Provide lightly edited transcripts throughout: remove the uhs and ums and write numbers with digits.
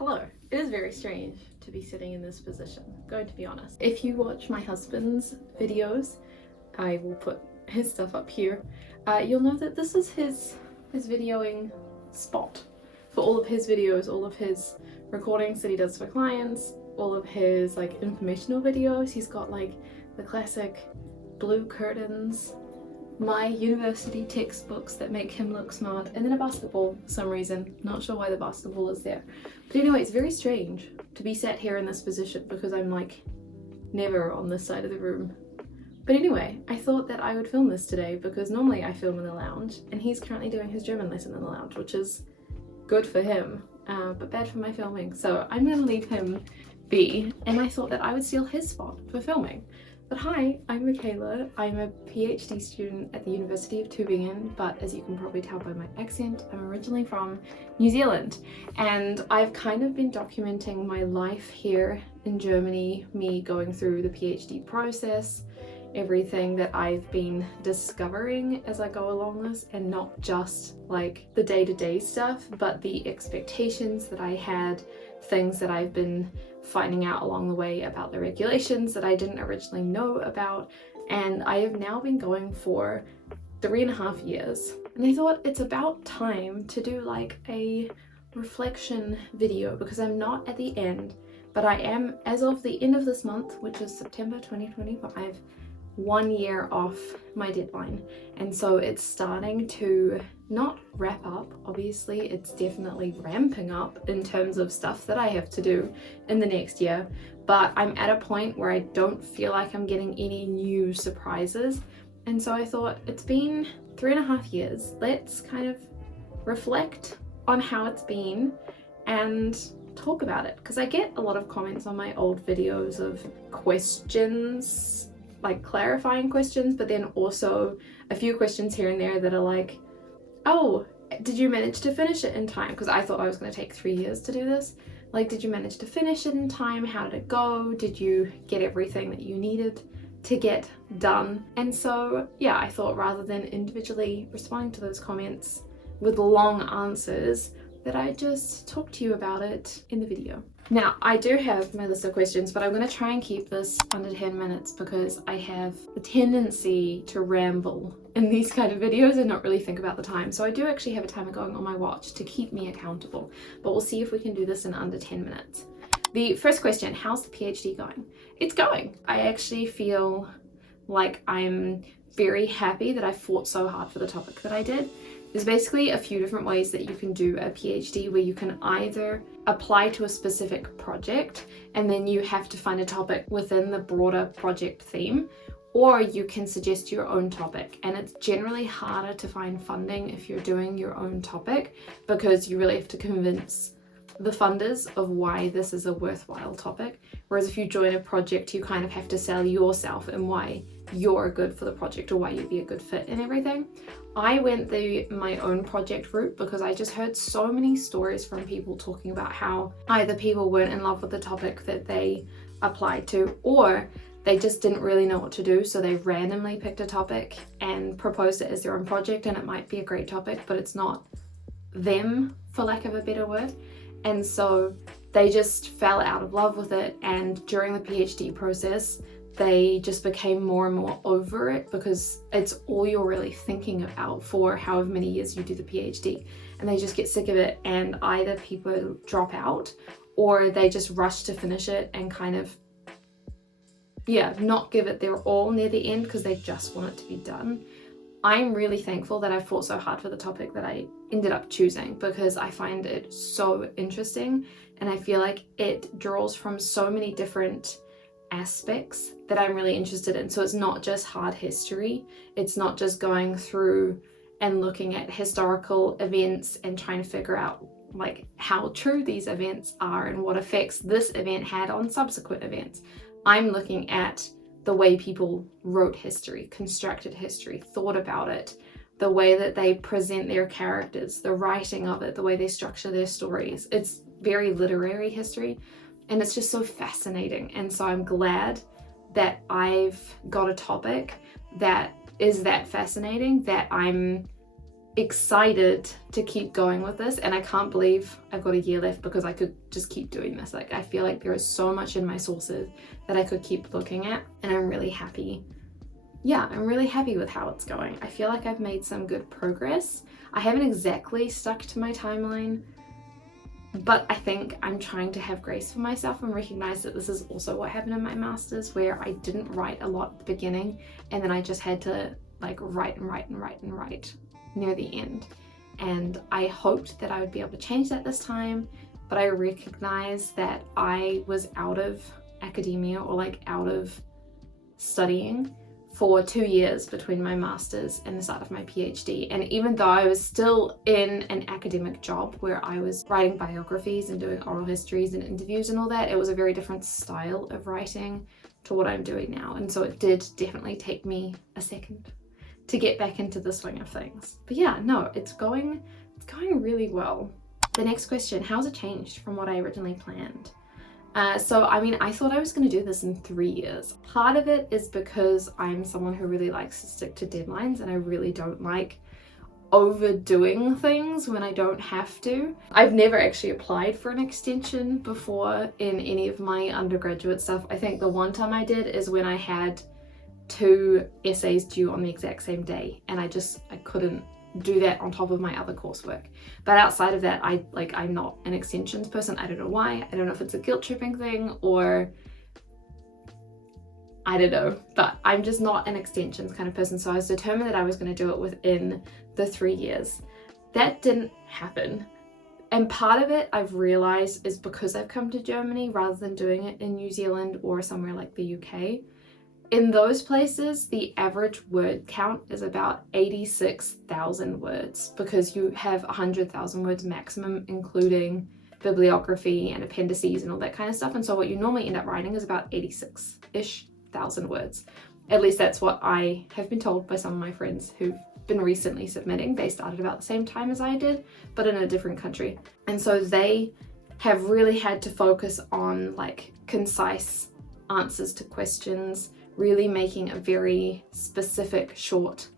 Hello. It is very strange to be sitting in this position, going to be honest. If you watch my husband's videos, I will put his stuff up here, you'll know that this is his videoing spot for all of his videos, all of his recordings that he does for clients, all of his like informational videos. He's got like the classic blue curtains, my university textbooks that make him look smart, and then a basketball for some reason. Not sure why the basketball is there. But anyway, it's very strange to be sat here in this position because I'm like never on this side of the room. But anyway, I thought that I would film this today because normally I film in the lounge and he's currently doing his German lesson in the lounge, which is good for him, but bad for my filming. So I'm gonna leave him be, and I thought that I would steal his spot for filming. But hi, I'm Michaela. I'm a PhD student at the University of Tübingen, but as you can probably tell by my accent, I'm originally from New Zealand. And I've kind of been documenting my life here in Germany, me going through the PhD process, everything that I've been discovering as I go along this, and not just like the day-to-day stuff, but the expectations that I had, things that I've been finding out along the way about the regulations that I didn't originally know about. And I have now been going for 3.5 years, and I thought it's about time to do like a reflection video because I'm not at the end, but I am, as of the end of this month, which is September 2025, 1 year off my deadline. And so it's starting to not wrap up, obviously, it's definitely ramping up in terms of stuff that I have to do in the next year, but I'm at a point where I don't feel like I'm getting any new surprises. And so I thought, it's been 3.5 years, let's kind of reflect on how it's been and talk about it, because I get a lot of comments on my old videos of questions, like clarifying questions, but then also a few questions here and there that are like, oh, did you manage to finish it in time? Because I thought I was going to take 3 years to do this. Like, did you manage to finish it in time? How did it go? Did you get everything that you needed to get done? And so, yeah, I thought rather than individually responding to those comments with long answers, that I just talk to you about it in the video. Now, I do have my list of questions, but I'm going to try and keep this under 10 minutes because I have a tendency to ramble in these kind of videos and not really think about the time. So I do actually have a timer going on my watch to keep me accountable, but we'll see if we can do this in under 10 minutes. The first question, how's the PhD going? It's going. I actually feel like I'm very happy that I fought so hard for the topic that I did. There's basically a few different ways that you can do a PhD, where you can either apply to a specific project and then you have to find a topic within the broader project theme, or you can suggest your own topic. And it's generally harder to find funding if you're doing your own topic because you really have to convince the funders of why this is a worthwhile topic. Whereas if you join a project, you kind of have to sell yourself and why you're good for the project or why you'd be a good fit and everything. I went my own project route because I just heard so many stories from people talking about how either people weren't in love with the topic that they applied to, or they just didn't really know what to do, so they randomly picked a topic and proposed it as their own project, and it might be a great topic, but it's not them, for lack of a better word. And so they just fell out of love with it, and during the PhD process they just became more and more over it because it's all you're really thinking about for however many years you do the PhD, and they just get sick of it, and either people drop out or they just rush to finish it and kind of, yeah, not give it their all near the end because they just want it to be done. I'm really thankful that I fought so hard for the topic that I ended up choosing because I find it so interesting, and I feel like it draws from so many different aspects that I'm really interested in. So it's not just hard history, it's not just going through and looking at historical events and trying to figure out like how true these events are and what effects this event had on subsequent events. I'm looking at the way people wrote history, constructed history, thought about it, the way that they present their characters, the writing of it, the way they structure their stories. It's very literary history, and it's just so fascinating. And so I'm glad that I've got a topic that is that fascinating, that I'm excited to keep going with this, and I can't believe I've got a year left because I could just keep doing this. Like, I feel like there is so much in my sources that I could keep looking at, and I'm really happy. Yeah, I'm really happy with how it's going. I feel like I've made some good progress. I haven't exactly stuck to my timeline, but I think I'm trying to have grace for myself and recognize that this is also what happened in my master's, where I didn't write a lot at the beginning, and then I just had to like write near the end. And I hoped that I would be able to change that this time, but I recognize that I was out of academia, or like out of studying, for 2 years between my master's and the start of my PhD. And even though I was still in an academic job where I was writing biographies and doing oral histories and interviews and all that, it was a very different style of writing to what I'm doing now. And so it did definitely take me a second to get back into the swing of things. But yeah, no, it's going really well. The next question, how's it changed from what I originally planned? So I mean, I thought I was going to do this in 3 years. Part of it is because I'm someone who really likes to stick to deadlines, and I really don't like overdoing things when I don't have to. I've never actually applied for an extension before in any of my undergraduate stuff. I think the one time I did is when I had 2 essays due on the exact same day, and I couldn't do that on top of my other coursework. But outside of that, I'm not an extensions person. I don't know why. I don't know if it's a guilt tripping thing, or I don't know, but I'm just not an extensions kind of person. So I was determined that I was going to do it within the 3 years. That didn't happen. And part of it, I've realized, is because I've come to Germany rather than doing it in New Zealand or somewhere like the UK. In those places, the average word count is about 86,000 words, because you have 100,000 words maximum, including bibliography and appendices and all that kind of stuff. And so what you normally end up writing is about 86-ish thousand words. At least that's what I have been told by some of my friends who've been recently submitting. They started about the same time as I did, but in a different country. And so they have really had to focus on like concise answers to questions, really making a very specific short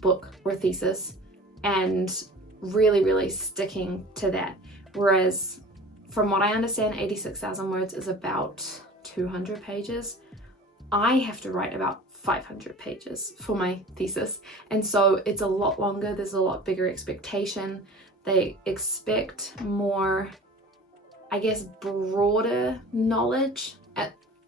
book or thesis, and really sticking to that. Whereas from what I understand, 86,000 words is about 200 pages. I have to write about 500 pages for my thesis, and so it's a lot longer. There's a lot bigger expectation. They expect more, I guess, broader knowledge.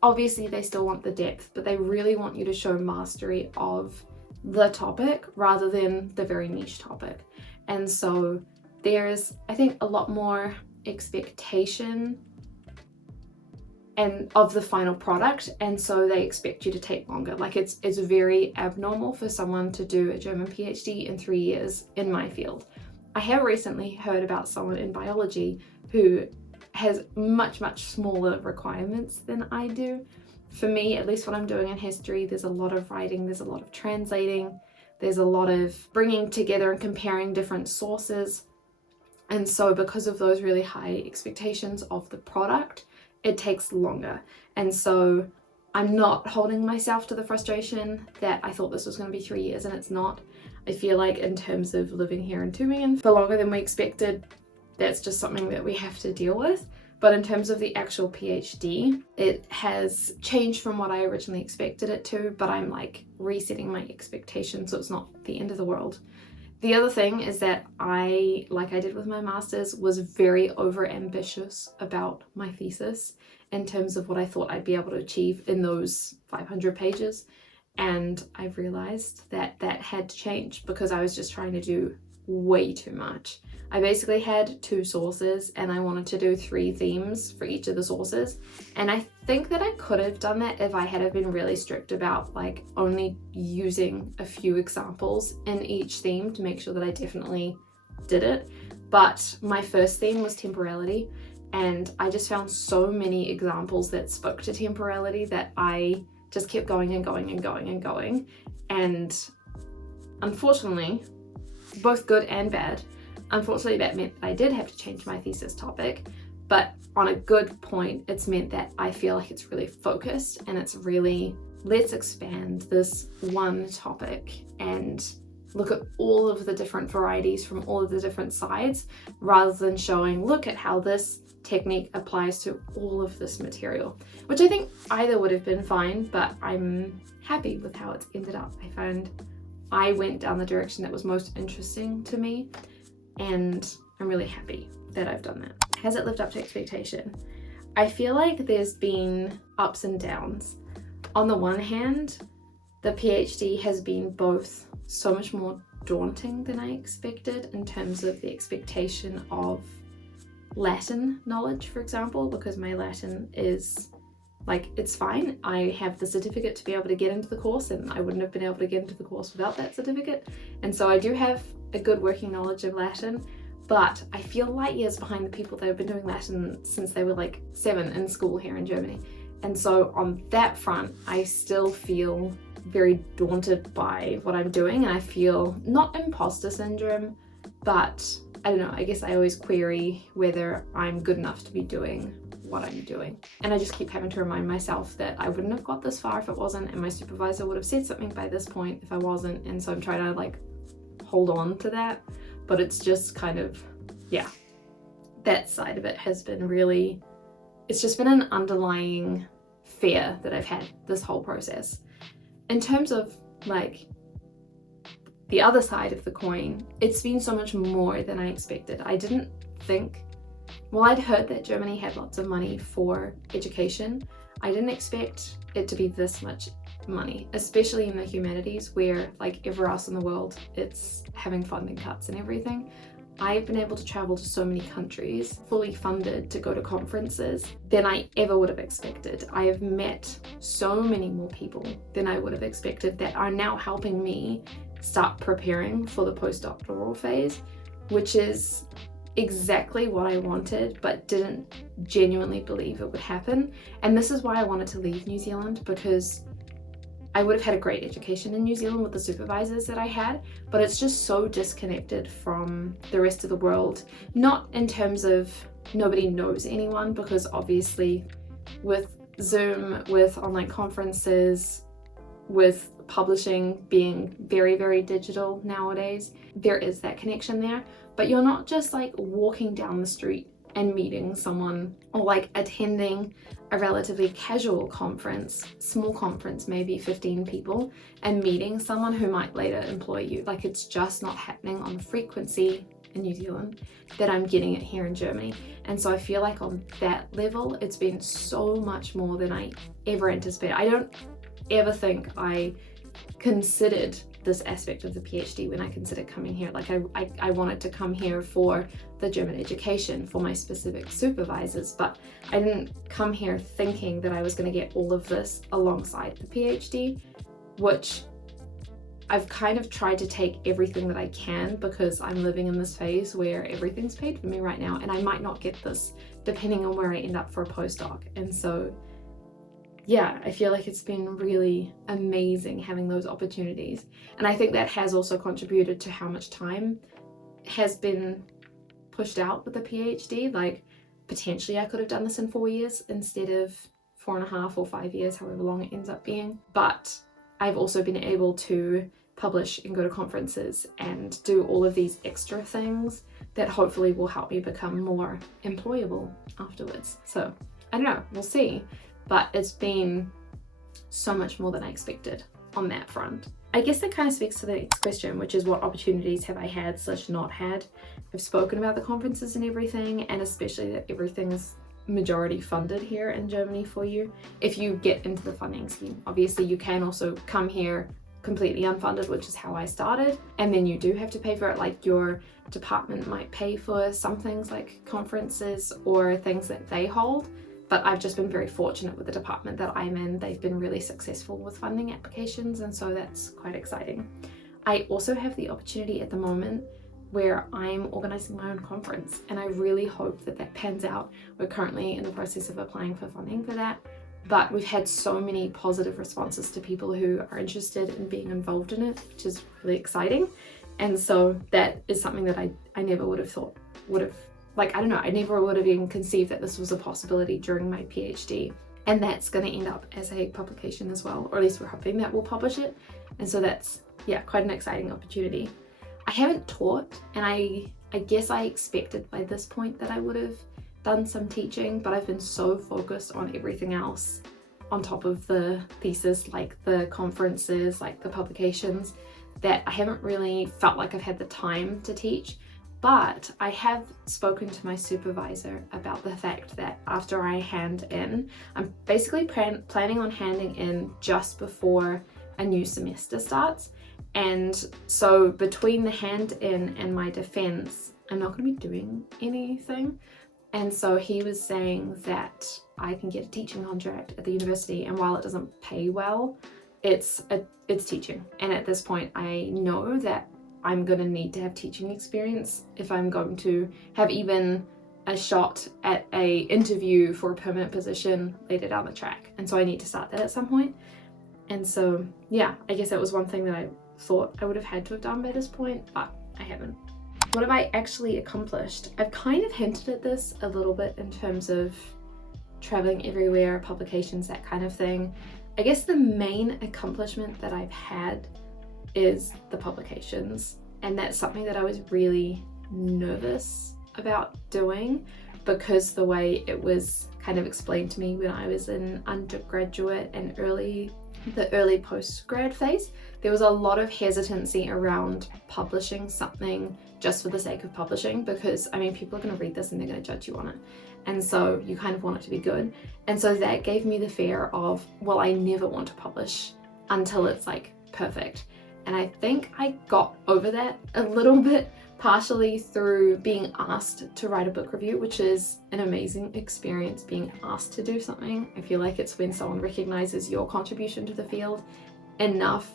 Obviously they still want the depth, but they really want you to show mastery of the topic rather than the very niche topic. And so there's, I think, a lot more expectation and of the final product, and so they expect you to take longer. Like it's very abnormal for someone to do a German PhD in 3 years in my field. I have recently heard about someone in biology who has much smaller requirements than I do. For me, at least what I'm doing in history, there's a lot of writing, there's a lot of translating, there's a lot of bringing together and comparing different sources. And so because of those really high expectations of the product, it takes longer. And so I'm not holding myself to the frustration that I thought this was going to be 3 years, and it's not. I feel like in terms of living here in Tübingen for longer than we expected, that's just something that we have to deal with. But in terms of the actual PhD, it has changed from what I originally expected it to, but I'm like resetting my expectations, so it's not the end of the world. The other thing is that I, like I did with my master's, was very over-ambitious about my thesis in terms of what I thought I'd be able to achieve in those 500 pages. And I've realized that that had to change because I was just trying to do way too much. I basically had 2 sources and I wanted to do 3 themes for each of the sources. And I think that I could have done that if I had been really strict about like only using a few examples in each theme to make sure that I definitely did it. But my first theme was temporality, and I just found so many examples that spoke to temporality that I just kept going and going and going and going. And unfortunately, both good and bad, unfortunately that meant that I did have to change my thesis topic, but on a good point, it's meant that I feel like it's really focused and it's really, let's expand this one topic and look at all of the different varieties from all of the different sides, rather than showing, look at how this technique applies to all of this material, which I think either would have been fine, but I'm happy with how it's ended up. I found I went down the direction that was most interesting to me, and I'm really happy that I've done that. Has it lived up to expectation? I feel like there's been ups and downs. On the one hand, the PhD has been both so much more daunting than I expected in terms of the expectation of Latin knowledge, for example, because my Latin is like, it's fine. I have the certificate to be able to get into the course, and I wouldn't have been able to get into the course without that certificate. And so I do have a good working knowledge of Latin, but I feel light years behind the people that have been doing Latin since they were like 7 in school here in Germany. And so on that front, I still feel very daunted by what I'm doing, and I feel not imposter syndrome, but I don't know, I guess I always query whether I'm good enough to be doing what I'm doing. And I just keep having to remind myself that I wouldn't have got this far if it wasn't, and my supervisor would have said something by this point if I wasn't. And so I'm trying to like hold on to that, but it's just kind of, yeah, that side of it has been really, it's just been an underlying fear that I've had this whole process. In terms of like the other side of the coin, it's been so much more than I expected. I didn't think, well, I'd heard that Germany had lots of money for education. I didn't expect it to be this much money, especially in the humanities, where like everywhere else in the world, it's having funding cuts and everything. I've been able to travel to so many countries, fully funded to go to conferences, than I ever would have expected. I have met so many more people than I would have expected that are now helping me start preparing for the postdoctoral phase, which is exactly what I wanted, but didn't genuinely believe it would happen. And this is why I wanted to leave New Zealand, because I would have had a great education in New Zealand with the supervisors that I had, but it's just so disconnected from the rest of the world. Not in terms of nobody knows anyone, because obviously with Zoom, with online conferences, with publishing being very, very digital nowadays, there is that connection there, but you're not just like walking down the street and meeting someone, or like attending a relatively casual conference, small conference, maybe 15 people, and meeting someone who might later employ you. Like, it's just not happening on the frequency in New Zealand that I'm getting it here in Germany. And so I feel like on that level, it's been so much more than I ever anticipated. I don't ever think I considered this aspect of the PhD when I considered coming here. Like I wanted to come here for the German education, for my specific supervisors, but I didn't come here thinking that I was going to get all of this alongside the PhD, which I've kind of tried to take everything that I can, because I'm living in this phase where everything's paid for me right now, and I might not get this depending on where I end up for a postdoc. And so yeah, I feel like it's been really amazing having those opportunities. And I think that has also contributed to how much time has been pushed out with the PhD. Like, potentially I could have done this in 4 years instead of 4.5 or 5 years, however long it ends up being. But I've also been able to publish and go to conferences and do all of these extra things that hopefully will help me become more employable afterwards. So I don't know, we'll see. But it's been so much more than I expected on that front. I guess that kind of speaks to the next question, which is what opportunities have I had / not had? I've spoken about the conferences and everything, and especially that everything is majority funded here in Germany for you. If you get into the funding scheme, obviously you can also come here completely unfunded, which is how I started, and then you do have to pay for it. Like, your department might pay for some things like conferences or things that they hold. But I've just been very fortunate with the department that I'm in. They've been really successful with funding applications, and so that's quite exciting. I also have the opportunity at the moment where I'm organising my own conference, and I really hope that that pans out. We're currently in the process of applying for funding for that, but we've had so many positive responses to people who are interested in being involved in it, which is really exciting. And so that is something that I never would have thought would have, like, I don't know, I never would have even conceived that this was a possibility during my PhD. And that's going to end up as a publication as well, or at least we're hoping that we'll publish it. And so that's yeah, quite an exciting opportunity. I haven't taught, and I guess I expected by this point that I would have done some teaching, but I've been so focused on everything else on top of the thesis, like the conferences, like the publications, that I haven't really felt like I've had the time to teach. But I have spoken to my supervisor about the fact that after I hand in, I'm basically planning on handing in just before a new semester starts. And so between the hand in and my defense, I'm not going to be doing anything. And so he was saying that I can get a teaching contract at the university, and while it doesn't pay well, it's teaching. And at this point, I know that I'm going to need to have teaching experience if I'm going to have even a shot at a interview for a permanent position later down the track. And so I need to start that at some point. And so, yeah, I guess that was one thing that I thought I would have had to have done by this point, but I haven't. What have I actually accomplished? I've kind of hinted at this a little bit in terms of traveling everywhere, publications, that kind of thing. I guess the main accomplishment that I've had is the publications, and that's something that I was really nervous about doing because the way it was kind of explained to me when I was in undergraduate and the early post-grad phase, there was a lot of hesitancy around publishing something just for the sake of publishing, because I mean, people are going to read this and they're going to judge you on it, and so you kind of want it to be good. And so that gave me the fear of, well, I never want to publish until it's like perfect. And I think I got over that a little bit, partially through being asked to write a book review, which is an amazing experience, being asked to do something. I feel like it's when someone recognizes your contribution to the field enough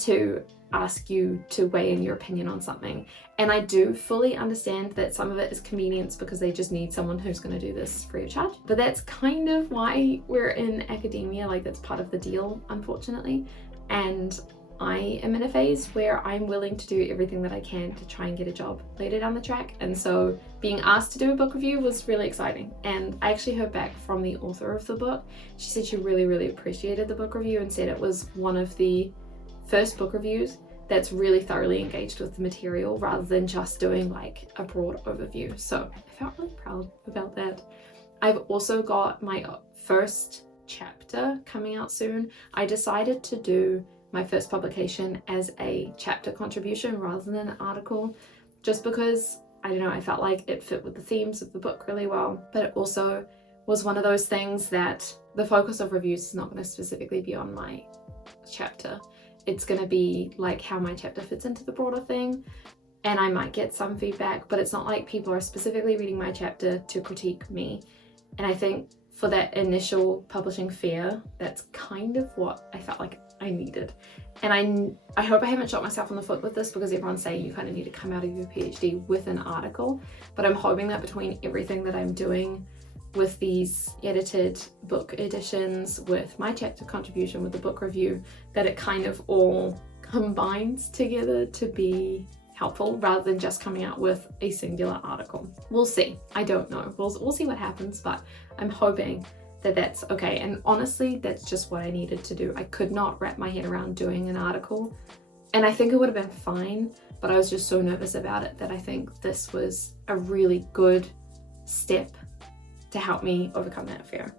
to ask you to weigh in your opinion on something. And I do fully understand that some of it is convenience because they just need someone who's going to do this free of charge. But that's kind of why we're in academia, like that's part of the deal, unfortunately. And I am in a phase where I'm willing to do everything that I can to try and get a job later down the track. And so being asked to do a book review was really exciting. And I actually heard back from the author of the book. She said she really, really appreciated the book review and said it was one of the first book reviews that's really thoroughly engaged with the material rather than just doing like a broad overview. So I felt really proud about that. I've also got my first chapter coming out soon. I decided to do my first publication as a chapter contribution rather than an article, just because, I don't know, I felt like it fit with the themes of the book really well. But it also was one of those things that the focus of reviews is not going to specifically be on my chapter. It's going to be like how my chapter fits into the broader thing, and I might get some feedback, but it's not like people are specifically reading my chapter to critique me. And I think for that initial publishing fear, that's kind of what I felt like I needed. And I hope I haven't shot myself in the foot with this, because everyone's saying you kind of need to come out of your PhD with an article, but I'm hoping that between everything that I'm doing with these edited book editions, with my chapter contribution, with the book review, that it kind of all combines together to be helpful rather than just coming out with a singular article. We'll see. I don't know. We'll see what happens, but I'm hoping that that's okay. And honestly, that's just what I needed to do. I could not wrap my head around doing an article, and I think it would have been fine, but I was just so nervous about it that I think this was a really good step to help me overcome that fear.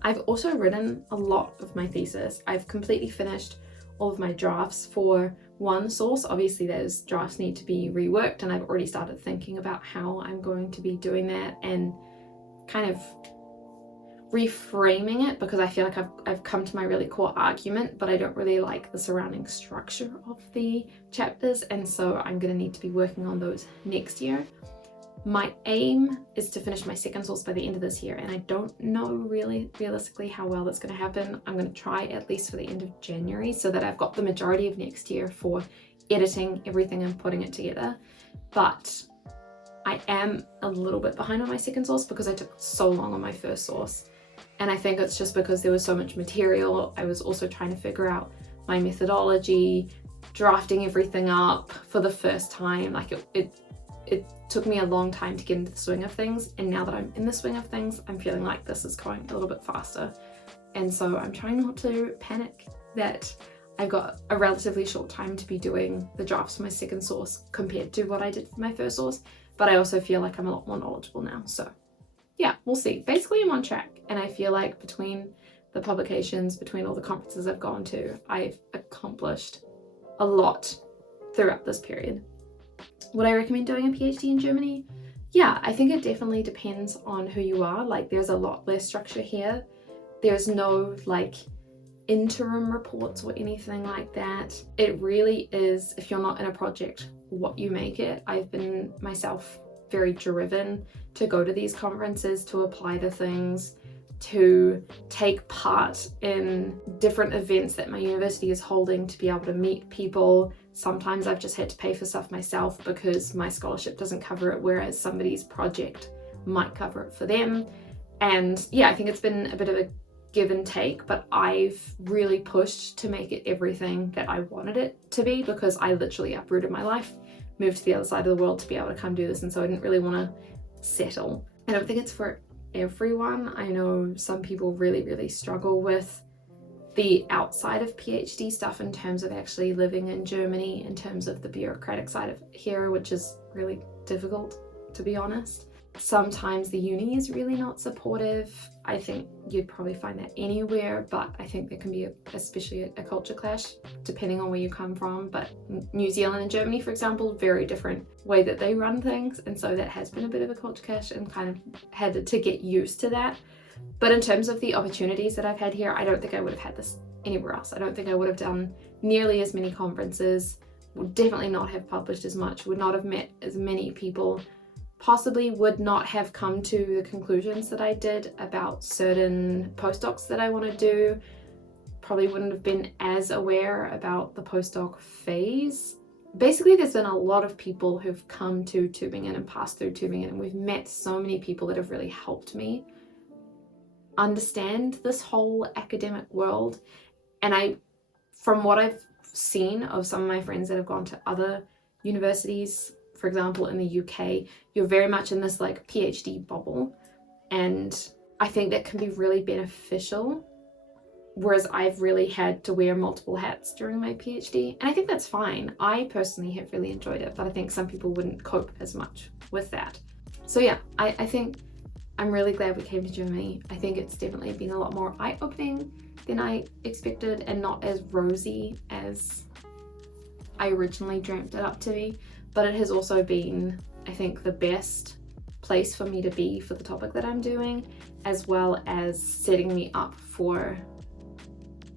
I've also written a lot of my thesis. I've completely finished all of my drafts for one source. Obviously those drafts need to be reworked, and I've already started thinking about how I'm going to be doing that and kind of reframing it, because I feel like I've come to my really core argument, but I don't really like the surrounding structure of the chapters, and so I'm going to need to be working on those next year. My aim is to finish my second source by the end of this year, and I don't know really realistically how well that's going to happen. I'm going to try at least for the end of January so that I've got the majority of next year for editing everything and putting it together. But I am a little bit behind on my second source because I took so long on my first source, and I think it's just because there was so much material. I was also trying to figure out my methodology, drafting everything up for the first time. Like it took me a long time to get into the swing of things, and now that I'm in the swing of things, I'm feeling like this is going a little bit faster. And so I'm trying not to panic that I've got a relatively short time to be doing the drafts for my second source compared to what I did for my first source, but I also feel like I'm a lot more knowledgeable now. So yeah, we'll see. Basically, I'm on track, and I feel like between the publications, between all the conferences I've gone to, I've accomplished a lot throughout this period. Would I recommend doing a PhD in Germany? Yeah, I think it definitely depends on who you are. Like, there's a lot less structure here. There's no like interim reports or anything like that. It really is, if you're not in a project, what you make it. I've been myself very driven to go to these conferences, to apply the things, to take part in different events that my university is holding, to be able to meet people. Sometimes I've just had to pay for stuff myself because my scholarship doesn't cover it, whereas somebody's project might cover it for them. And yeah, I think it's been a bit of a give and take, but I've really pushed to make it everything that I wanted it to be, because I literally uprooted my life, moved to the other side of the world to be able to come do this, and so I didn't really want to settle. I don't think it's for everyone. I know some people really struggle with the outside of PhD stuff in terms of actually living in Germany, in terms of the bureaucratic side of here, which is really difficult, to be honest. Sometimes the uni is really not supportive. I think you'd probably find that anywhere, but I think there can be especially a culture clash depending on where you come from. But New Zealand and Germany, for example, very different way that they run things, and so that has been a bit of a culture clash, and kind of had to get used to that. But in terms of the opportunities that I've had here, I don't think I would have had this anywhere else. I don't think I would have done nearly as many conferences, would definitely not have published as much, would not have met as many people, possibly would not have come to the conclusions that I did about certain postdocs that I want to do, probably wouldn't have been as aware about the postdoc phase. Basically, there's been a lot of people who've come to Tübingen and passed through Tübingen, and we've met so many people that have really helped me understand this whole academic world. And from what I've seen of some of my friends that have gone to other universities, for example, in the UK, you're very much in this like PhD bubble. And I think that can be really beneficial. Whereas I've really had to wear multiple hats during my PhD. And I think that's fine. I personally have really enjoyed it, but I think some people wouldn't cope as much with that. So yeah, I think I'm really glad we came to Germany. I think it's definitely been a lot more eye-opening than I expected, and not as rosy as I originally dreamt it up to be. But it has also been, I think, the best place for me to be for the topic that I'm doing, as well as setting me up for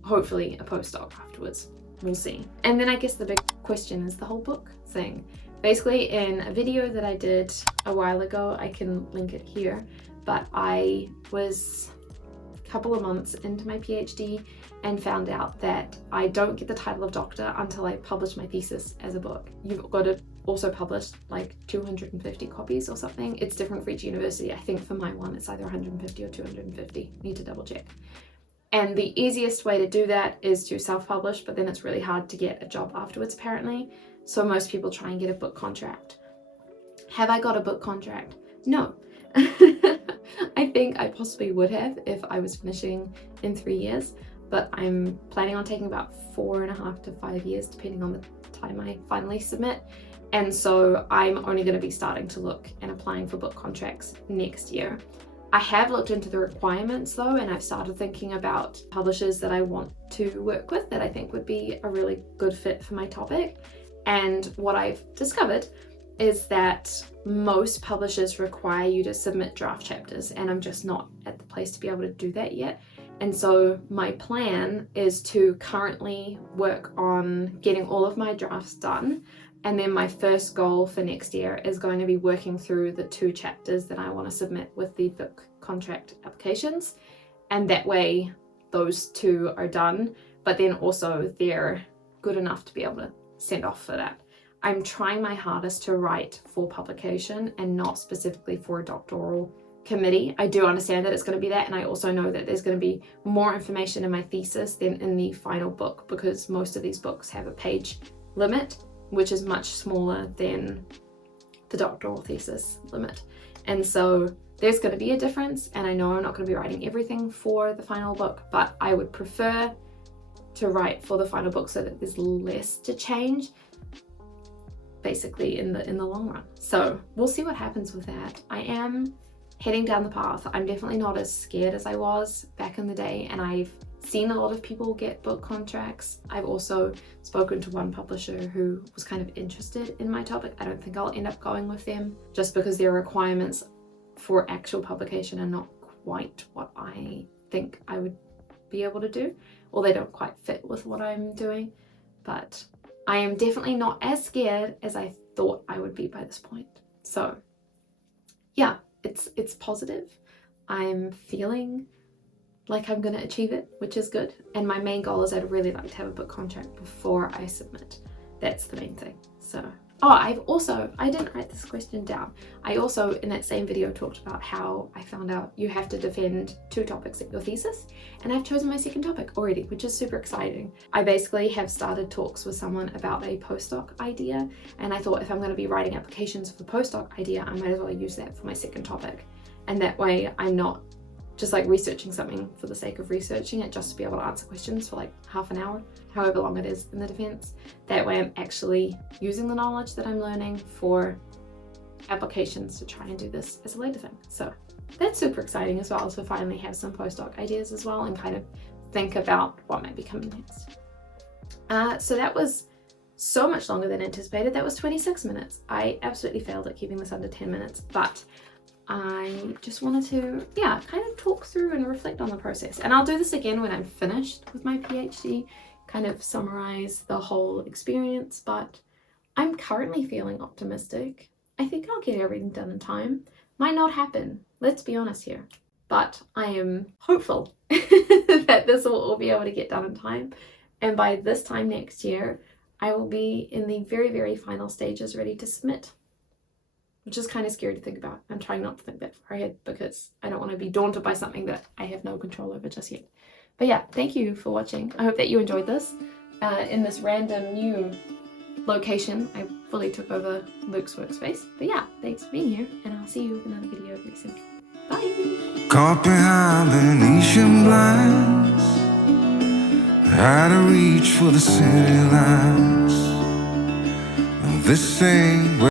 hopefully a postdoc afterwards. We'll see. And then I guess the big question is the whole book thing. Basically, in a video that I did a while ago, I can link it here, but I was a couple of months into my PhD and found out that I don't get the title of doctor until I publish my thesis as a book. You've got to also publish like 250 copies or something. It's different for each university. I think for my one, it's either 150 or 250. Need to double check. And the easiest way to do that is to self-publish, but then it's really hard to get a job afterwards, apparently. So most people try and get a book contract. Have I got a book contract? No. I think I possibly would have if I was finishing in 3 years, but I'm planning on taking about 4.5 to 5 years, depending on the time I finally submit. And so I'm only going to be starting to look and applying for book contracts next year. I have looked into the requirements though, and I've started thinking about publishers that I want to work with that I think would be a really good fit for my topic. And what I've discovered is that most publishers require you to submit draft chapters, and I'm just not at the place to be able to do that yet. And so my plan is to currently work on getting all of my drafts done. And then my first goal for next year is going to be working through the 2 chapters that I want to submit with the book contract applications. And that way those 2 are done, but then also they're good enough to be able to send off for that. I'm trying my hardest to write for publication and not specifically for a doctoral committee. I do understand that it's going to be that, and I also know that there's going to be more information in my thesis than in the final book, because most of these books have a page limit, which is much smaller than the doctoral thesis limit. And so there's going to be a difference, and I know I'm not going to be writing everything for the final book, but I would prefer to write for the final book so that there's less to change, basically, in the long run. So we'll see what happens with that. I am heading down the path. I'm definitely not as scared as I was back in the day, and I've seen a lot of people get book contracts. I've also spoken to one publisher who was kind of interested in my topic. I don't think I'll end up going with them just because their requirements for actual publication are not quite what I think I would be able to do, or they don't quite fit with what I'm doing. But I am definitely not as scared as I thought I would be by this point. So yeah, it's positive. I'm feeling like I'm going to achieve it, which is good. And my main goal is I'd really like to have a book contract before I submit. That's the main thing. So, I didn't write this question down. I also, in that same video, talked about how I found out you have to defend 2 topics at your thesis, and I've chosen my second topic already, which is super exciting. I basically have started talks with someone about a postdoc idea, and I thought if I'm going to be writing applications for the postdoc idea, I might as well use that for my second topic. And that way I'm not just like researching something for the sake of researching it, just to be able to answer questions for like half an hour, however long it is in the defense. That way I'm actually using the knowledge that I'm learning for applications to try and do this as a later thing. So that's super exciting as well, to finally have some postdoc ideas as well and kind of think about what might be coming next. So that was so much longer than anticipated. That was 26 minutes. I absolutely failed at keeping this under 10 minutes, but I just wanted to, kind of talk through and reflect on the process. And I'll do this again when I'm finished with my PhD, kind of summarize the whole experience, but I'm currently feeling optimistic. I think I'll get everything done in time. Might not happen, let's be honest here, but I am hopeful that this will all be able to get done in time. And by this time next year, I will be in the very, very final stages ready to submit, which is kind of scary to think about. I'm trying not to think that far ahead because I don't want to be daunted by something that I have no control over just yet. But yeah, thank you for watching. I hope that you enjoyed this in this random new location. I fully took over Luke's workspace. But yeah, thanks for being here, and I'll see you with another video very soon. Bye! Caught behind Venetian blinds, out of reach for the city lights. This ain't